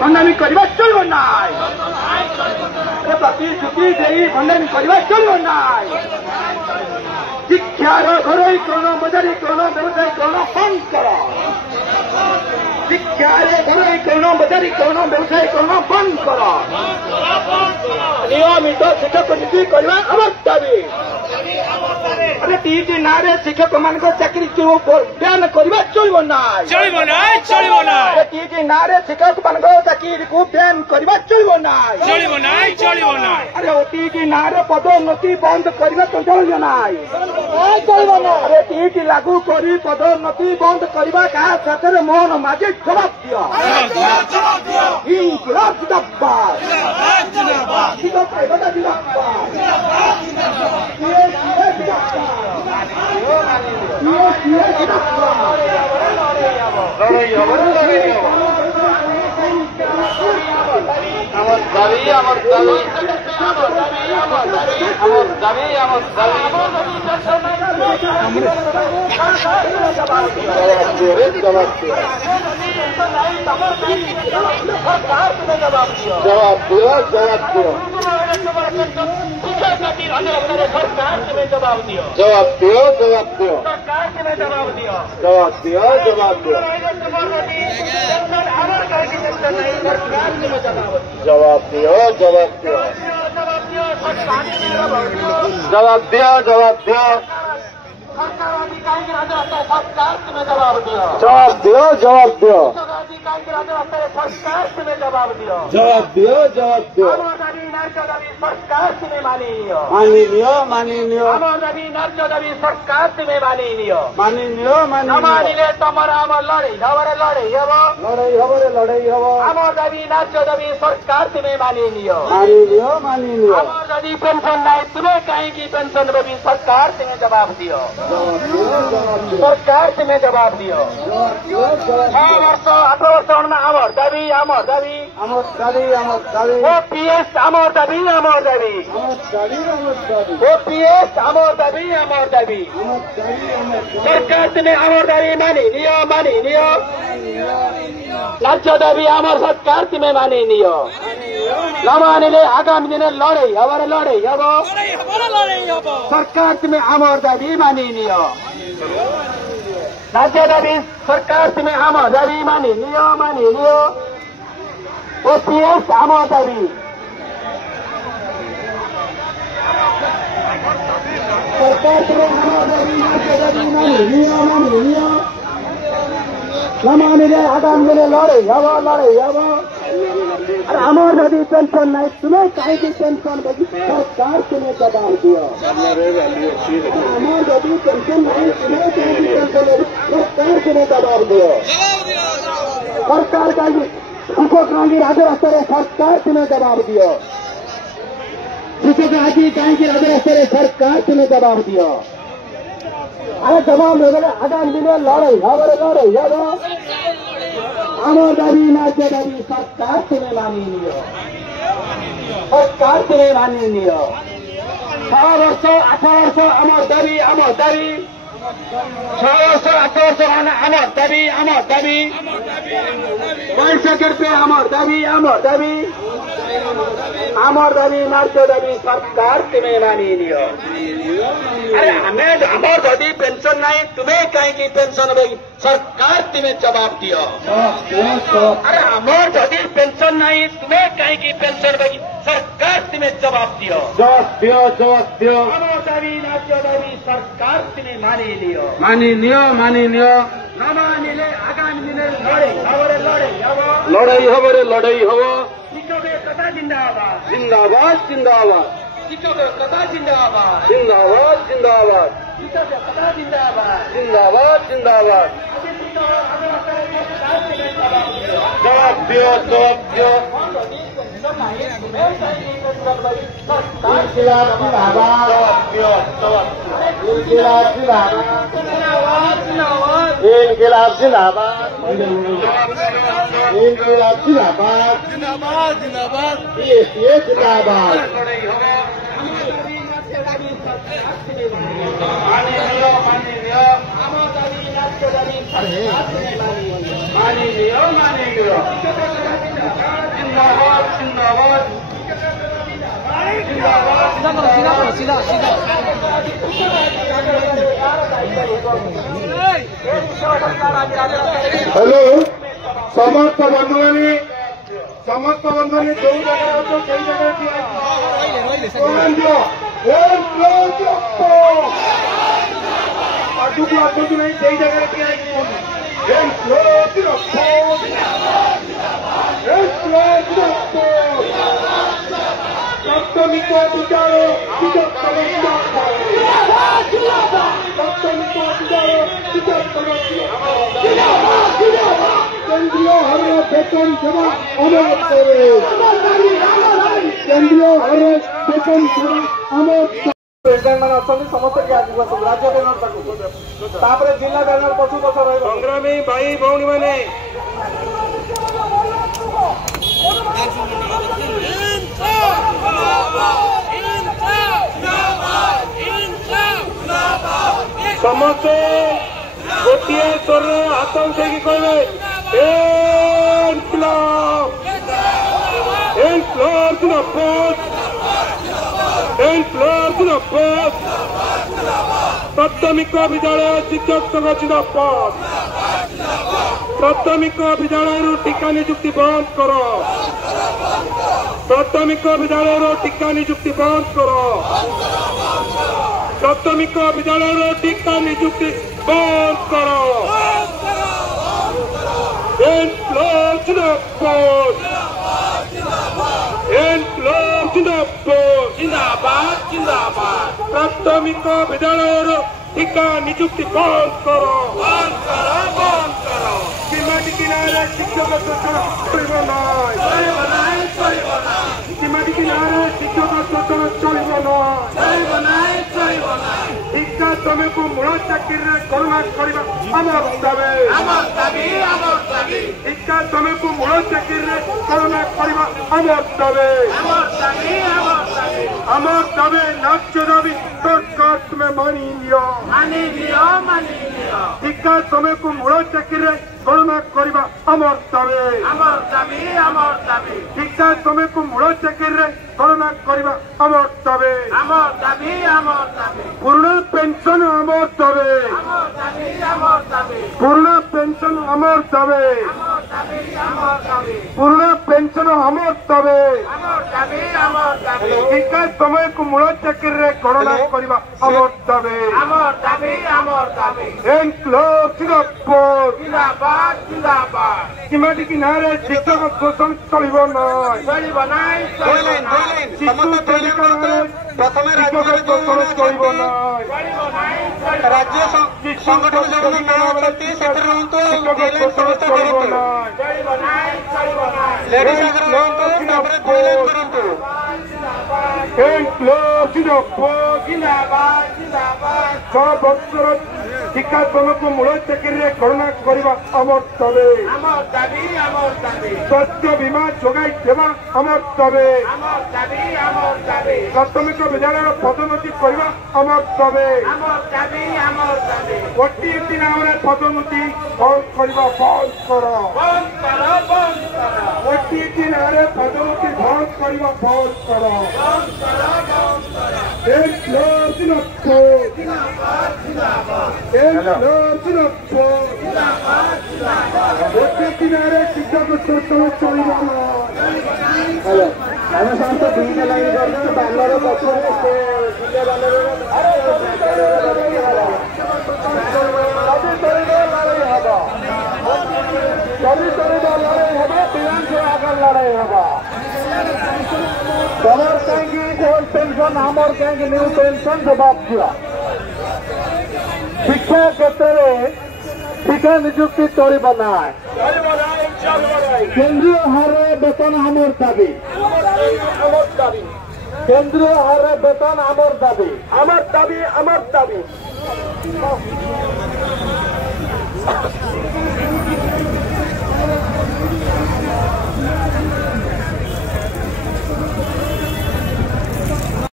भंडामी करवा चलो नाई प्रतिश्रुति दे भंडामी करवा चलो नाई शिक्षार घरोई करण बजारी करण व्यवसायी करण बंद कर शिक्षार घरोई करण बजारी करण व्यवसायी करण बंद कर नियमित शिक्षक नियुक्ति करवा आम दाबी अरे टीटी ना शिक्षक मान चाकरी बयान करवा चलो ना टीटी ना शिक्षक मान चाकरी को बयान करवा चलो ना अरे टीटी ना पदोन्नति बंद करवा तो चलो ना अरे टीटी लागू करी पदोन्नति बंद करवा क्या साथ मोहन माझी जवाब दियो इंकलाब जिंदाबाद शिक्षक पेंशन नहीं तुम्हें कहीं पेंशन भी सरकार तुम्हें जवाब दियो सरकार तुम्हें जवाब दियो 6 वर्ष 8 वर्ष आमर दाबी ओपीएस आमर दाबी ओपीएस आमर दाबी सरकार तुम्हें आमर दाबी मानी नियो राज्य दाबी आमर सरकार तुम्हें मानी नियो नमानिले आगामी दिन लड़ाई हब सरकार तुम्हें आमर दाबी मानी नियो राज्य दाबी सरकार तुम्हें आमर दाबी मानी नियो ओपीएस आमर दाबी सरकार तुम्हें आमर दाबी मानी नियो नमानिले आगामी दिन लड़ाई हब अरे आमर दाबी पेंशन नहीं तुम्हें कहीं की पेंशन बगी सरकार तुम्हें जवाब दियो आमर दाबी पेंशन नहीं तुम्हें कहीं की पेंशन सरकार तुम्हें जवाब दियो सरकार का शिक्षक राज्य रास्ते सरकार तुम्हें जवाब दियो शिक्षक राज्य कहीं की राज्य रास्ते सरकार तुम्हें जवाब दियो अरे जवाब हो गए आगामी दिन लड़ाई हब आमर दाबी राज्य दाबी सरकार तुम्हें मानी नियो 6 वर्ष 8 वर्ष आमर दाबी 6 वर्ष 8 वर्ष आमर दाबी 62 रुपये आमर दाबी राज्य दाबी सरकार तुम्हें मानी नियो अरे हमें आमर दाबी पेंशन नहीं तुम्हें कहीं की पेंशन होगी सरकार तुम्हें जवाब दियो अरे आमर दाबी पेंशन नहीं तुम्हें कहीं की पेंशन होगी सरकार तुम्हें जवाब दियो आमर दाबी राज्य दाबी सरकार तुम्हें मानी नियो नमानिले आगामी दिन लड़ाई हब शिक्षक कथा जिंदाबाद शिक्षक कथा जिंदाबाद शिक्षक कथा जिंदाबाद जवाब दियो इंकलाब जिंदाबाद बीएसपीएस जिंदाबाद मानी लियो हेलो समस्त बंधुମାନେ ଯୋଉ ଜାଗାରେ ଅଛ ସେଇ ଜାଗାରେ ଆଗକୁ ଆସନ୍ତୁ ନାହିଁ ସେଇ ଜାଗାରେ ଠିଆ ପ୍ରାଥମିକ ବିଦ୍ୟାଳୟ केंद्रीय हर वेतन सेवा अमर करे केंद्रीय हर वेतन सेवा अमर प्रेसिडेंट मान अच्छा समस्त राज्य बैनर जिला बैनर पशु पछ संग्रामी भाई भौणी मैंने समस्ते गोटे स्वर हाथ उठेकी कहे प्राथमिक विद्यालय शिक्षक संघ जिंदाबाद प्राथमिक विद्यालय टीका नियुक्ति बंद कर प्राथमिक विद्यालय टीका नियुक्ति बंद कर प्राथमिक विद्यालय टीका नियुक्ति बंद कर जिंदाबाद जिंदाबाद प्राथमिक विद्यालय टीका नियुक्ति बंद करो सीमाटी किनारे शिक्षक शोषण सीमाटी किनारे शिक्षक शोषण शिक्षा श्रमिक मूल चाकरी करुणा करने शिक्षा श्रमिक मूल चाकरी करुणा करने आमर दाबी न्याय्य दाबी सरकार तुम्हें मानी लियो शिक्षा श्रमिक मूल चाकरी करुणा करने आमर दाबी शिक्षा श्रमिक मूल चाकरी करुणा करने आमर दाबी पूर्ण पेंशन आमर दाबी पूर्ण पेंशन आमर दाबी पूर्ण पेंशन आमर दाबी शिक्षा समय को मूल चाकरी गणना करने आमर दाबी सीमाटी किनारे शिक्षक शोषण चलो ना राज्य संगठन जो नाम शिक्षा श्रमिक मूल चाकरी गणना करने आमर दाबी स्वास्थ्य बीमा जोगाई देवा आमर दाबी प्राथमिक विद्यालय पदोन्नति करने आमर दाबी ओटीटी नाम पदोन्नति बंद करने बंद कर ओटीटी नाम पदोन्नति बंद करने बंद कर शिक्षक शोषण चलो आम समस्त दुईटा लाइन कर बानर पक्षरे लड़ाई हम तमर कहीं ओल्ड पेंशन आमर कहीं न्यू पेंशन जवाब दिया शिक्षा क्षेत्र में टीका नियुक्ति चलो ना केंद्रीय हारे वेतन आमर दाबी केंद्रीय हारे वेतन आमर दाबी आमर दाबी